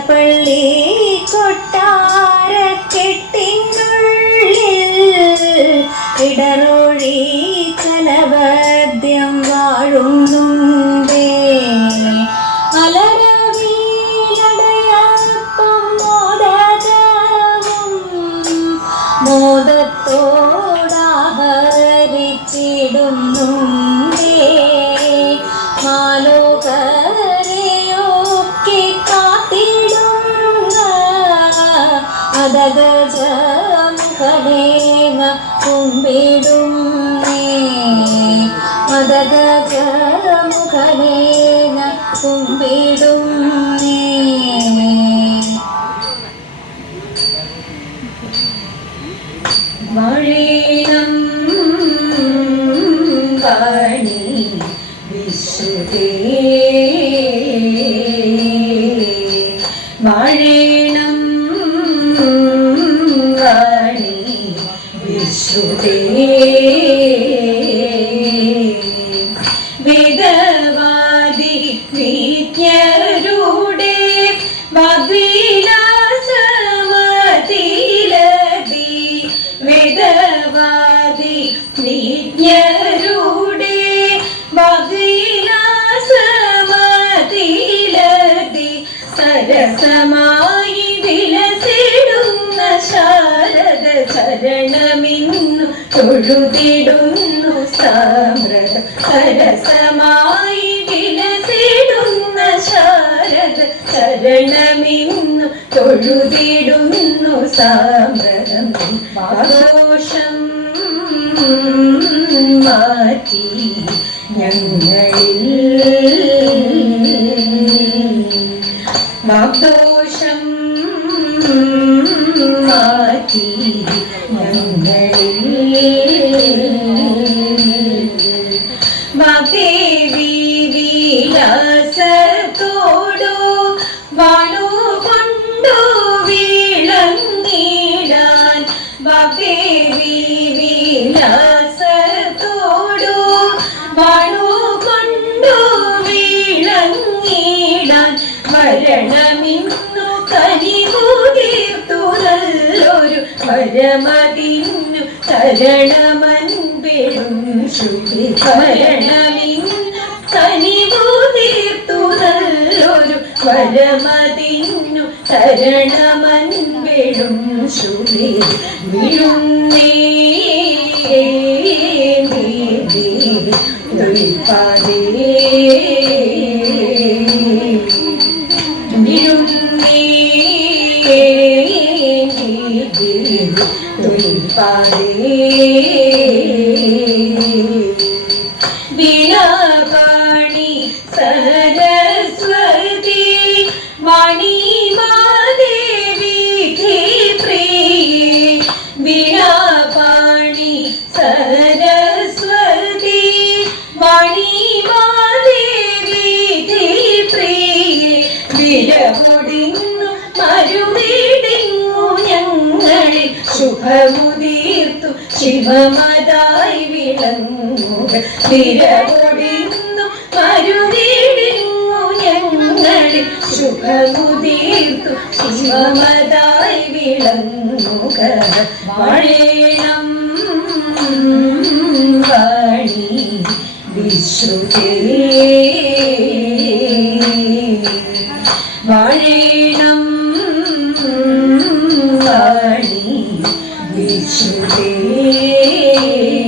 ഇടപ്പള്ളി കൊട്ടാരക്കെട്ടിനുള്ളിൽ ഇടറൊഴി ചലവദ്യം വാഴുന്നുണ്ടേ. ಶಿವ ತುಂಬಿಡುಮ್ಮೆ ಒದಗ ಮುಖವೇ വിശുദ്ധേ തൊഴുതിടുന്നു സാമ്രത. സരസമായി വിലസിടുന്ന ശാരദ ചരണമിന്നു തൊഴുതിടുന്നു സാമ്രതം. ആഘോഷം മാറ്റി ഞങ്ങളിൽ. വാഗ്ദോഷം പരമതിന്നു തരണമൻപെടും ശ്രുതി ഭരണമിന്നു കനികൂതീർത്തുനല്ലൊരു പരമതിന്നു തരണമൻപെടും ശ്രുതി വിഴുന്നേ വീണാപാണി ശിവമതായി വിളങ്ങുക വിരകൊടിങ്ങു മരുവിടിങ്ങു ശിവമതായി വിളങ്ങുക വാഴേണം വിശ്രുതേ വാഴേണം വാണി വിശ്രുതേ അതെങ്ങാൻ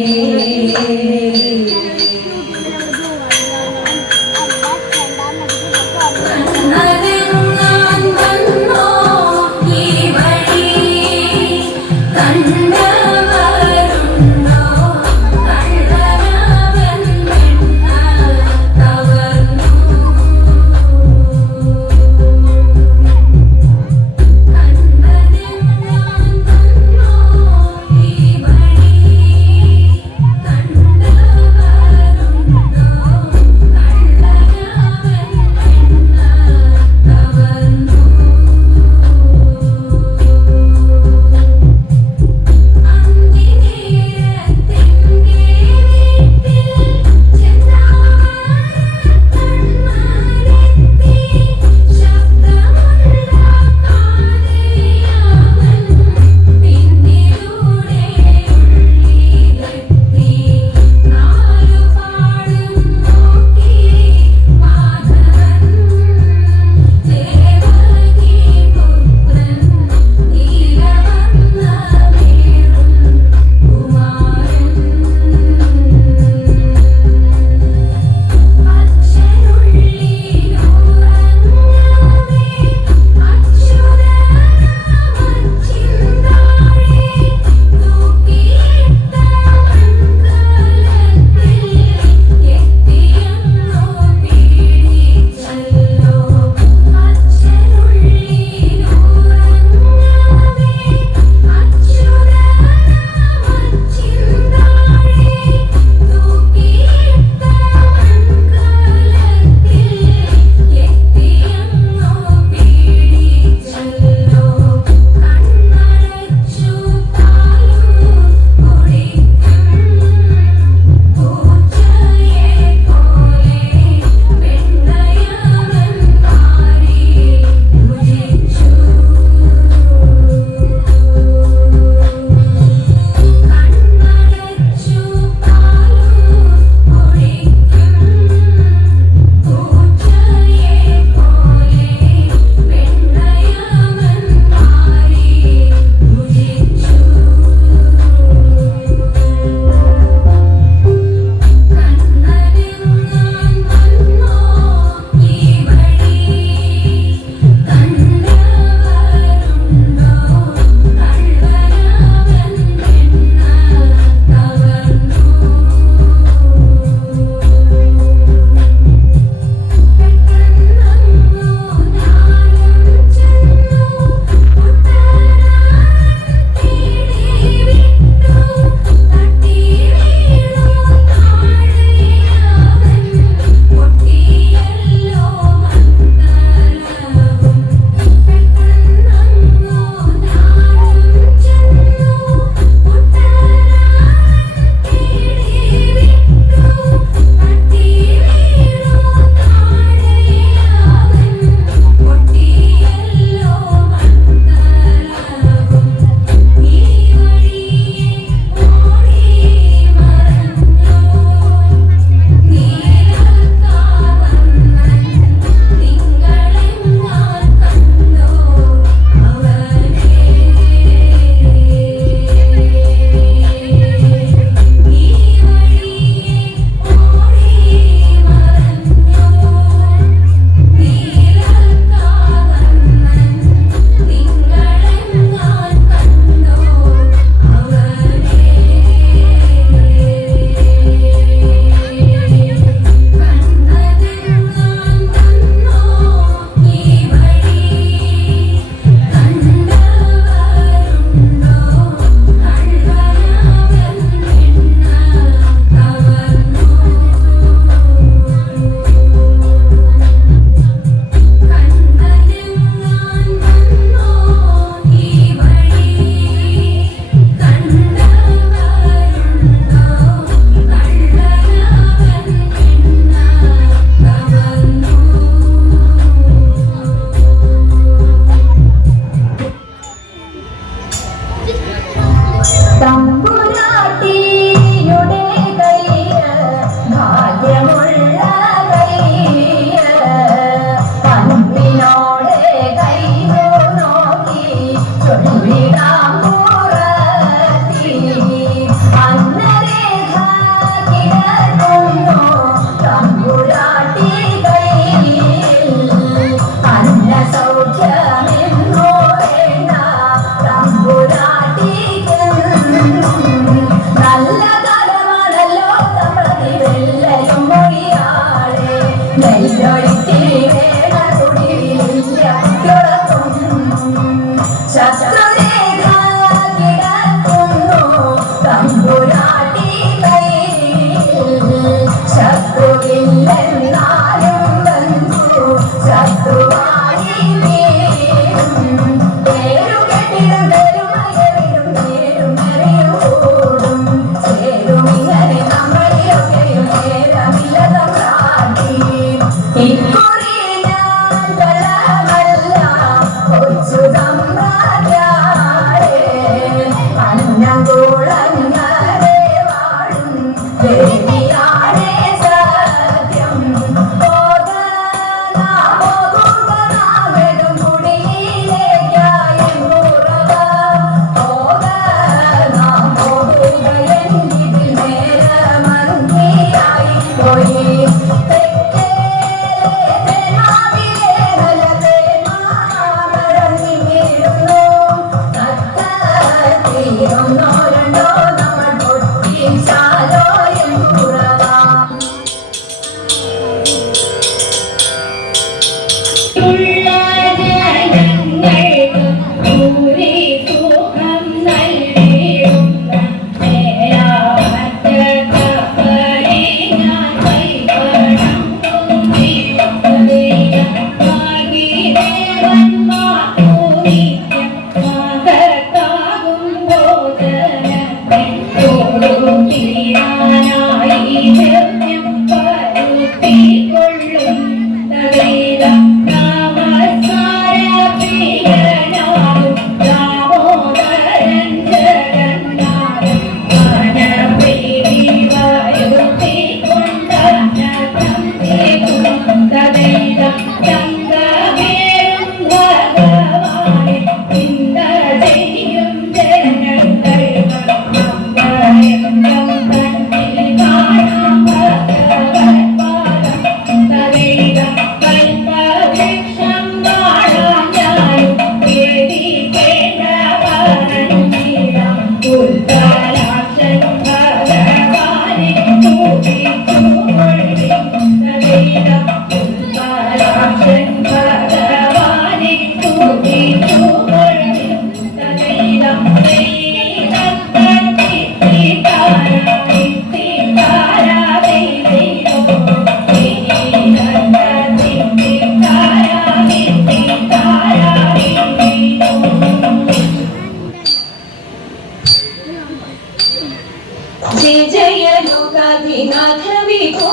కాదినాథవి కో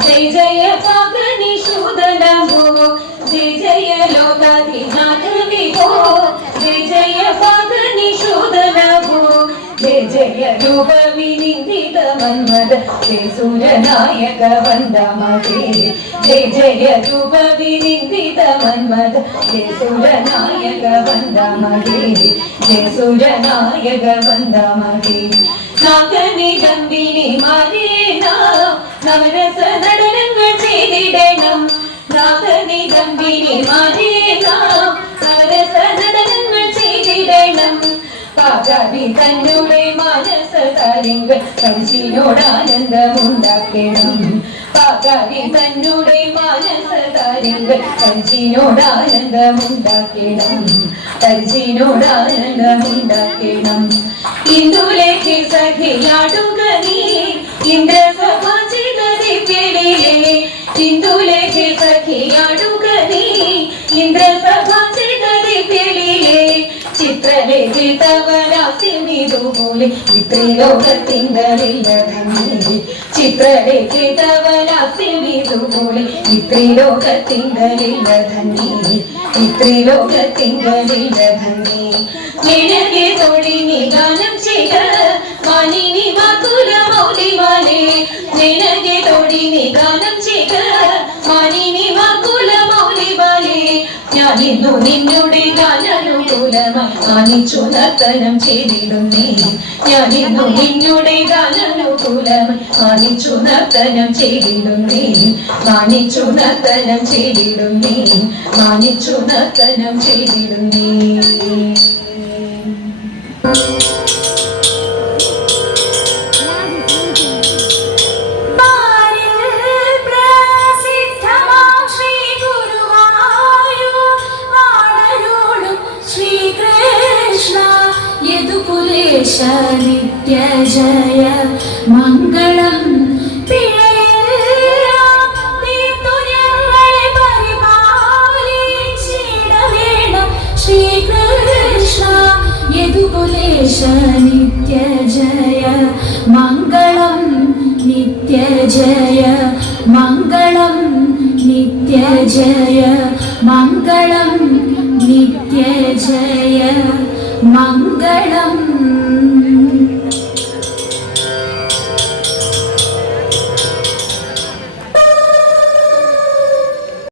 జయ జయ పగని శోధనమో జయ జయ లోకాదినాథవి కో జయ జయ పగని శోధనమో ജയ ജയ രൂപവിനിന്ദിതമന്മത സുരനായക വന്ദമതേ. ജയ ജയ രൂപവിനിന്ദിതമന്മത സുരനായക വന്ദമതേ. ജയ സുരനായക വന്ദമതേ. നാഗനി ഗംഭിണി മരേണ നവരസ നടനങ്ങൾ ചെയ്തിടണം. നാഗനി ഗംഭിണി മരേണ നവരസ നടനങ്ങൾ ചെയ്തിടണം. പാകാതി തന്നുടെ മാനസ കാര്യങ്ങൾ പരിശീനോടാനന്ദമുണ്ടാക്കണം പാകാതി തന്നുടെ മാനസ കാര്യങ്ങൾ പരിശീനോടാനന്ദമുണ്ടാക്കണം പരിശീനോടാനന്ദമുണ്ടാക്കണം ഇന്ദുലേക്ക് സഖിയാടുക നീ ഇന്ദ്രസഭാചിതതി പെളിലെ ഇന്ദുലേക്ക് സഖിയാടുക നീ ഇന്ദ്രസഭാചിതതി പെളിലെ ചിത്രലേഖി തവരാസിമിതുപോലെ ഇത്രിലോകത്തിങ്കലില്ലതങ്ങി ചിത്രലേഖി തവരാസിമിതുപോലെ ഇത്രിലോകത്തിങ്കലില്ലതങ്ങി ഇത്രിലോകത്തിങ്കലില്ലതങ്ങി നിനಗೆ തൊഴിനി ഗാനം ചെയ്ത മാനിനി മാതുല മൗലിമാനെ. നിനಗೆ തൊഴിനി ഗാനം ചെയ്ത മാനിനി മാതുല ഞാൻ ഞാനിന്നു നിന്നുടെ ഗാനാനുകൂലമായി മാനിച്ചു നർത്തനം ചെയ്തിടുന്നേ. ഞാനിന്നു നിന്നുടെ ഗാനാനുകൂലമായി മാനിച്ചു നർത്തനം ചെയ്തിടുന്നേ. മാനിച്ചു നർത്തനം ചെയ്തിടുന്നേ മാനിച്ചു നർത്തനം ചെയ്തിടുന്നേ. Thank ജയ മംഗളം. പിഴയെല്ലാം തീർത്തു ഞങ്ങളെ പരിപാലിച്ചിടവേണം ശ്രീകൃഷ്ണ. യദുകുലേശ നിത്യ ജയ മംഗളം. നിത്യ ജയ